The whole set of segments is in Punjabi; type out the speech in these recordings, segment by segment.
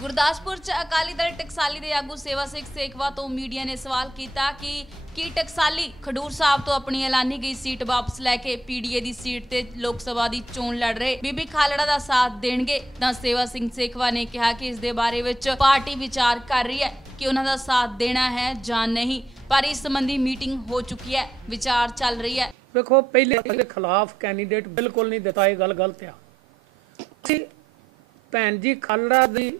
ਗੁਰਦਾਸਪੁਰ ਚ ਅਕਾਲੀ ਦਲ ਟਕਸਾਲੀ ਦੇ ਆਗੂ ਸੇਵਾ ਸਿੰਘ ਸੇਖਵਾ ਤੋਂ ਮੀਡੀਆ ਨੇ ਸਵਾਲ ਕੀਤਾ ਕਿ ਕੀ ਟਕਸਾਲੀ ਖਡੂਰ ਸਾਹਿਬ ਤੋਂ ਆਪਣੀ ਐਲਾਨੀ ਗਈ ਸੀਟ ਵਾਪਸ ਲੈ ਕੇ ਪੀਡੀਏ ਦੀ ਸੀਟ ਤੇ ਲੋਕ ਸਭਾ ਦੀ ਚੋਣ ਲੜ ਰਹੇ ਬੀਬੀ ਖਾਲੜਾ ਦਾ ਸਾਥ ਦੇਣਗੇ ਤਾਂ ਸੇਵਾ ਸਿੰਘ ਸੇਖਵਾ ਨੇ ਕਿਹਾ ਕਿ ਇਸ ਦੇ ਬਾਰੇ ਵਿੱਚ ਪਾਰਟੀ ਵਿਚਾਰ ਕਰ ਰਹੀ ਹੈ ਕਿ ਉਹਨਾਂ ਦਾ ਸਾਥ ਦੇਣਾ ਹੈ ਜਾਂ ਨਹੀਂ, ਪਰ ਇਸ ਸੰਬੰਧੀ ਮੀਟਿੰਗ ਹੋ ਚੁੱਕੀ ਹੈ, ਵਿਚਾਰ ਚੱਲ ਰਹੀ ਹੈ। ਵੇਖੋ, ਪਹਿਲੇ ਦੇ ਖਿਲਾਫ ਕੈਂਡੀਡੇਟ ਬਿਲਕੁਲ ਨਹੀਂ ਦਿੱਤਾ ਇਹ ਗੱਲ ਗਲਤ ਆ। ਭੈਣ ਜੀ ਖਾਲੜਾ ਦੀ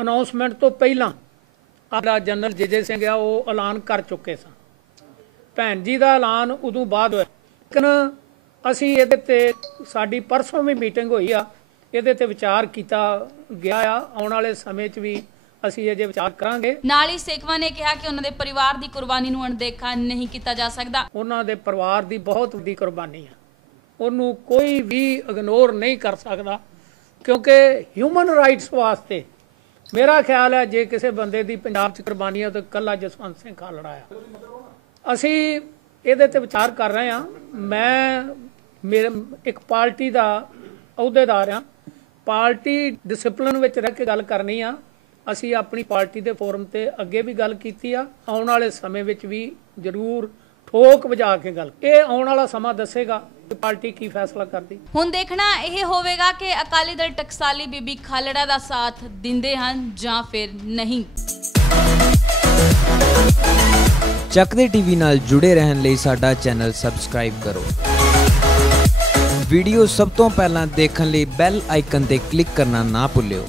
ਅਨਾਉਂਸਮੈਂਟ ਤੋਂ ਪਹਿਲਾਂ ਆਪਣਾ ਜਨਰਲ ਜੇਜੇ ਸਿੰਘ ਆ ਉਹ ਐਲਾਨ ਕਰ ਚੁੱਕੇ ਸਨ। ਭੈਣ ਜੀ ਦਾ ਐਲਾਨ ਉਦੋਂ ਬਾਅਦ ਹੋਇਆ। ਲੇਕਿਨ ਅਸੀਂ ਇਹਦੇ ਤੇ ਸਾਡੀ ਪਰਸੋਂ ਵੀ ਮੀਟਿੰਗ ਹੋਈ ਆ ਇਹਦੇ ਤੇ ਵਿਚਾਰ ਕੀਤਾ ਗਿਆ ਆ। ਆਉਣ ਵਾਲੇ ਸਮੇਂ 'ਚ ਵੀ ਅਸੀਂ ਅਜੇ ਵਿਚਾਰ ਕਰਾਂਗੇ। ਨਾਲ ਹੀ ਸੇਖਵਾ ਨੇ ਕਿਹਾ ਕਿ ਉਹਨਾਂ ਦੇ ਪਰਿਵਾਰ ਦੀ ਕੁਰਬਾਨੀ ਨੂੰ ਅਣਦੇਖਾ ਨਹੀਂ ਕੀਤਾ ਜਾ ਸਕਦਾ। ਉਹਨਾਂ ਦੇ ਪਰਿਵਾਰ ਦੀ ਬਹੁਤ ਵੱਡੀ ਕੁਰਬਾਨੀ ਆ। ਉਹਨੂੰ ਕੋਈ ਵੀ ਇਗਨੋਰ ਨਹੀਂ ਕਰ ਸਕਦਾ ਕਿਉਂਕਿ ਹਿਊਮਨ ਰਾਈਟਸ ਵਾਸਤੇ ਮੇਰਾ ਖਿਆਲ ਹੈ ਜੇ ਕਿਸੇ ਬੰਦੇ ਦੀ ਪੰਜਾਬ 'ਚ ਕੁਰਬਾਨੀ ਹੈ ਤਾਂ ਕੱਲਾ ਜਸਵੰਤ ਸਿੰਘ ਖਾਲੜਾ ਆ ਅਸੀਂ ਇਹਦੇ ਤੇ ਵਿਚਾਰ ਕਰ ਰਹੇ ਹਾਂ। ਮੈਂ ਮੇਰੇ ਇੱਕ ਪਾਰਟੀ ਦਾ ਅਹੁਦੇਦਾਰ ਆ ਪਾਰਟੀ ਡਿਸਪਲਿਨ ਵਿੱਚ ਰਹਿ ਕੇ ਗੱਲ ਕਰਨੀ ਆ। ਅਸੀਂ ਆਪਣੀ ਪਾਰਟੀ ਦੇ ਫੋਰਮ ਤੇ ਅੱਗੇ ਵੀ ਗੱਲ ਕੀਤੀ ਆ। ਆਉਣ ਵਾਲੇ ਸਮੇਂ ਵਿੱਚ ਵੀ ਜ਼ਰੂਰ ਠੋਕ ਵਜਾ ਕੇ ਗੱਲ। ਇਹ ਆਉਣ ਵਾਲਾ ਸਮਾਂ ਦੱਸੇਗਾ ਕਿ ਪਾਰਟੀ ਕੀ ਫੈਸਲਾ ਕਰਦੀ। ਹੁਣ ਦੇਖਣਾ ਇਹ ਹੋਵੇਗਾ ਕਿ ਅਕਾਲੀ ਦਲ ਟਕਸਾਲੀ ਬੀਬੀ ਖਾਲੜਾ ਦਾ ਸਾਥ ਦਿੰਦੇ ਹਨ ਜਾਂ ਫਿਰ ਨਹੀਂ। ਚੱਕਦੇ ਟੀਵੀ ਨਾਲ ਜੁੜੇ ਰਹਿਣ ਲਈ ਸਾਡਾ ਚੈਨਲ ਸਬਸਕ੍ਰਾਈਬ ਕਰੋ। ਵੀਡੀਓ ਸਭ ਤੋਂ ਪਹਿਲਾਂ ਦੇਖਣ ਲਈ ਬੈਲ ਆਈਕਨ ਤੇ ਕਲਿੱਕ ਕਰਨਾ ਨਾ ਭੁੱਲਿਓ।